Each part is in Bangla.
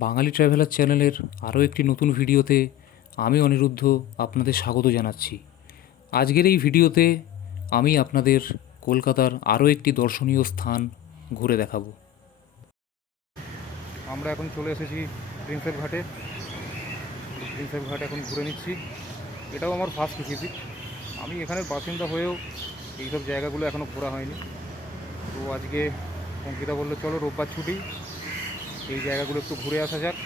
বাঙালি ট্র্যাভেলার চ্যানেলের আরও একটি নতুন ভিডিওতে আমি অনিরুদ্ধ আপনাদের স্বাগত জানাচ্ছি। আজকের এই ভিডিওতে আমি আপনাদের কলকাতার আরও একটি দর্শনীয় স্থান ঘুরে দেখাবো। আমরা এখন চলে এসেছি প্রিন্সেপ ঘাটে। প্রিন্সেপ ঘাট এখন ঘুরে নিচ্ছি। এটাও আমার ফার্স্ট ভিজিট আমি এখানের বাসিন্দা হয়েও এইসব জায়গাগুলো এখনও ঘোরা হয়নি। তো আজকে অঙ্কিতা বলল, চলো রোববার ছুটি। এই জায়গাগুলো একটু ঘুরে আসা যাক।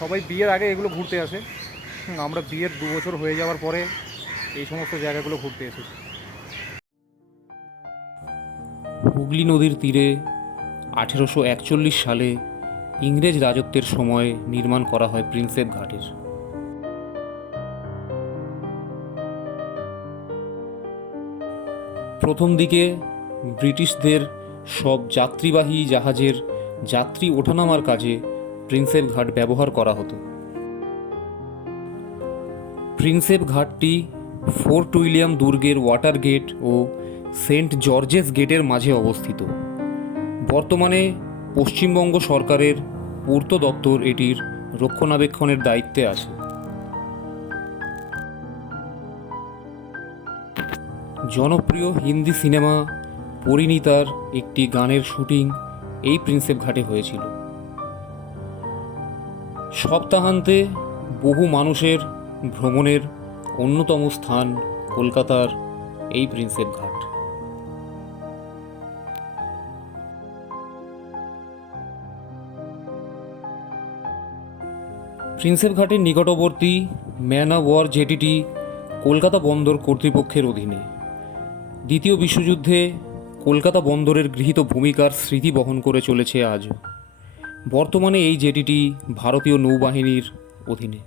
সবাই বিয়ের আগে এগুলো ঘুরতে আসে। আমরা বিয়ের দু বছর হয়ে যাওয়ার পরে এই সমস্ত জায়গাগুলো ঘুরতে এসেছি। হুগলি নদীর তীরে আঠেরোশো একচল্লিশ সালে ইংরেজ রাজত্বের সময় নির্মাণ করা হয় প্রিন্সেপ ঘাটের। প্রথম দিকে ব্রিটিশদের সব যাত্রীবাহী জাহাজের যাত্রী ওঠানামার কাজে প্রিন্সেপ ঘাট ব্যবহার করা হতো। প্রিন্সেপ ঘাটটি ফোর্ট উইলিয়াম দুর্গের ওয়াটার গেট ও সেন্ট জর্জেস গেটের মাঝে অবস্থিত। বর্তমানে পশ্চিমবঙ্গ সরকারের পূর্ত দপ্তর এটির রক্ষণাবেক্ষণের দায়িত্বে আছে। জনপ্রিয় হিন্দি সিনেমা পরিণীতার একটি গানের শুটিং এই প্রিন্সেপ ঘাটে হয়েছিল। সপ্তাহান্তে বহু মানুষের ভ্রমণের অন্যতম স্থান কলকাতার এই প্রিন্সেপ ঘাট। প্রিন্সেপ ঘাটের নিকটবর্তী ম্যান ওয়ার জেটিটি কলকাতা বন্দর কর্তৃপক্ষের অধীনে। দ্বিতীয় বিশ্বযুদ্ধে কলকাতা বন্দরের গৃহীত ভূমিকার স্মৃতি বহন করে চলেছে আজও বর্তমানে এই জেটিটি ভারতীয় নৌবাহিনীর অধীনে।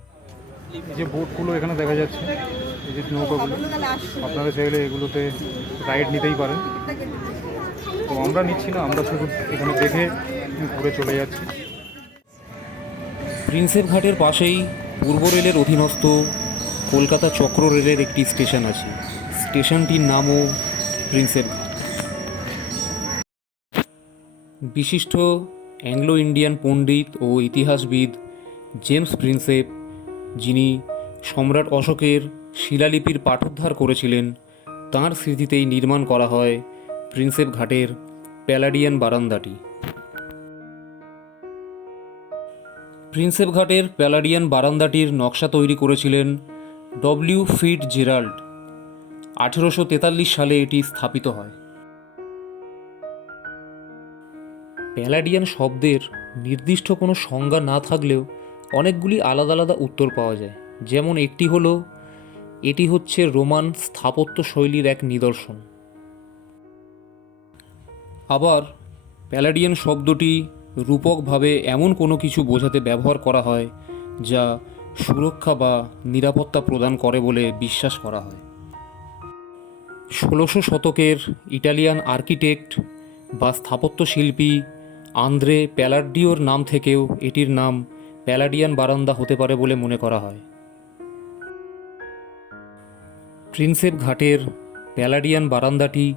যে বোটগুলো এখানে দেখা যাচ্ছে এই যে নৌকাগুলো আপনারা চাইলে এগুলোতে রাইড নিতেই পারেন। তো আমরা নিচ্ছি না আমরা শুধু এখানে দেখে ঘুরে চলে যাচ্ছি। প্রিন্সেপ ঘাটের পাশেই পূর্ব রেলের অধীনস্থ কলকাতা চক্র রেলের একটি স্টেশন আছে। স্টেশনটির নামও প্রিন্সেপ ঘাট। বিশিষ্ট অ্যাংলো ইন্ডিয়ান পণ্ডিত ও ইতিহাসবিদ জেমস প্রিন্সেপ, যিনি সম্রাট অশোকের শিলালিপির পাঠোদ্ধার করেছিলেন, তাঁর স্মৃতিতেই নির্মাণ করা হয় প্রিন্সেপ ঘাটের প্যালাডিয়ান বারান্দাটি। প্রিন্সেপ ঘাটের প্যালাডিয়ান বারান্দাটির নকশা তৈরি করেছিলেন ডব্লিউ ফিট জেরাল্ড আঠেরোশো তেতাল্লিশ সালে এটি স্থাপিত হয়। প্যালাডিয়ান শব্দের নির্দিষ্ট কোনো সংজ্ঞা না থাকলেও অনেকগুলি আলাদা আলাদা উত্তর পাওয়া যায়। যেমন একটি হলো, এটি হচ্ছে রোমান স্থাপত্য শৈলীর এক নিদর্শন। আবার, প্যালাডিয়ান শব্দটি রূপকভাবে এমন কোনো কিছু বোঝাতে ব্যবহার করা হয় যা সুরক্ষা বা নিরাপত্তা প্রদান করে বলে বিশ্বাস করা হয়। ষোলোশো শতকের ইটালিয়ান আর্কিটেক্ট বা স্থাপত্য শিল্পী আন্দ্রে প্যালাডিওর নাম থেকেও এটির নাম প্যালাডিয়ান বারান্দা হতে পারে বলে মনে করা হয়। প্রিন্সেপ ঘাটের প্যালাডিয়ান বারান্দাটি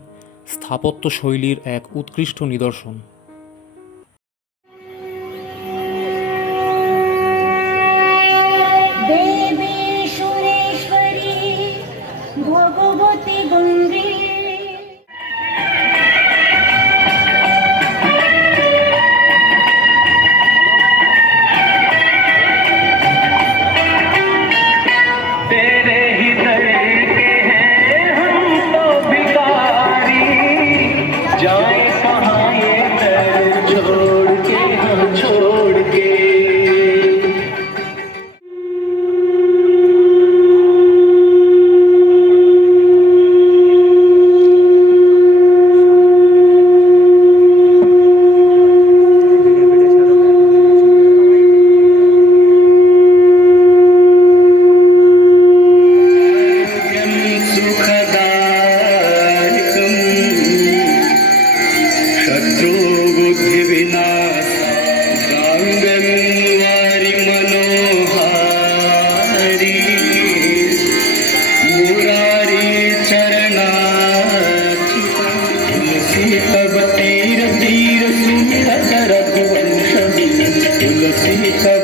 স্থাপত্য শৈলীর এক উৎকৃষ্ট নিদর্শন। see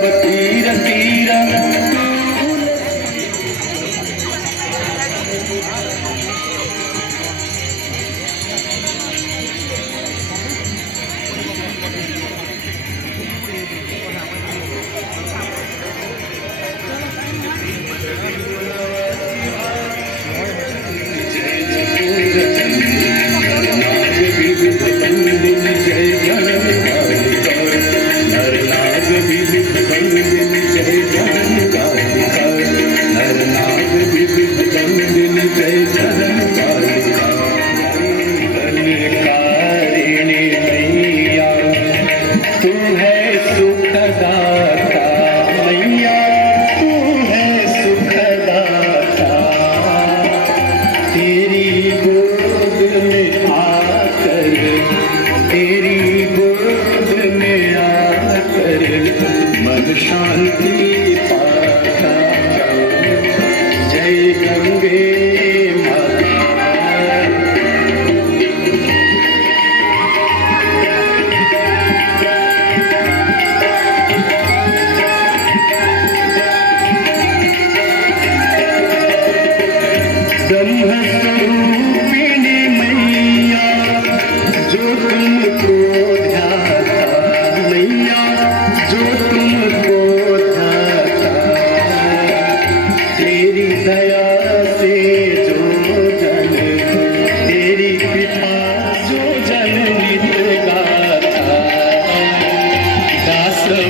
मद शांति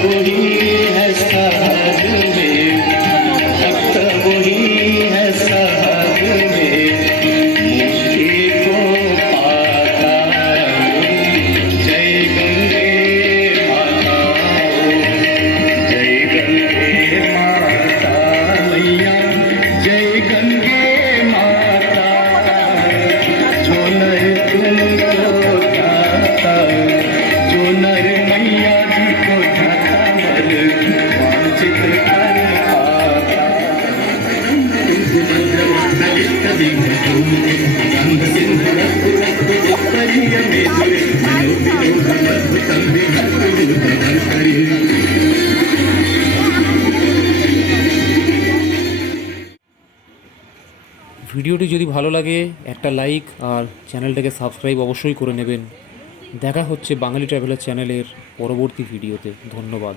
Amen. ভিডিওটি যদি ভালো লাগে, একটা লাইক আর চ্যানেলটাকে সাবস্ক্রাইব অবশ্যই করে নেবেন। দেখা হচ্ছে বাঙালি ট্রাভেলার চ্যানেলের পরবর্তী ভিডিওতে ধন্যবাদ।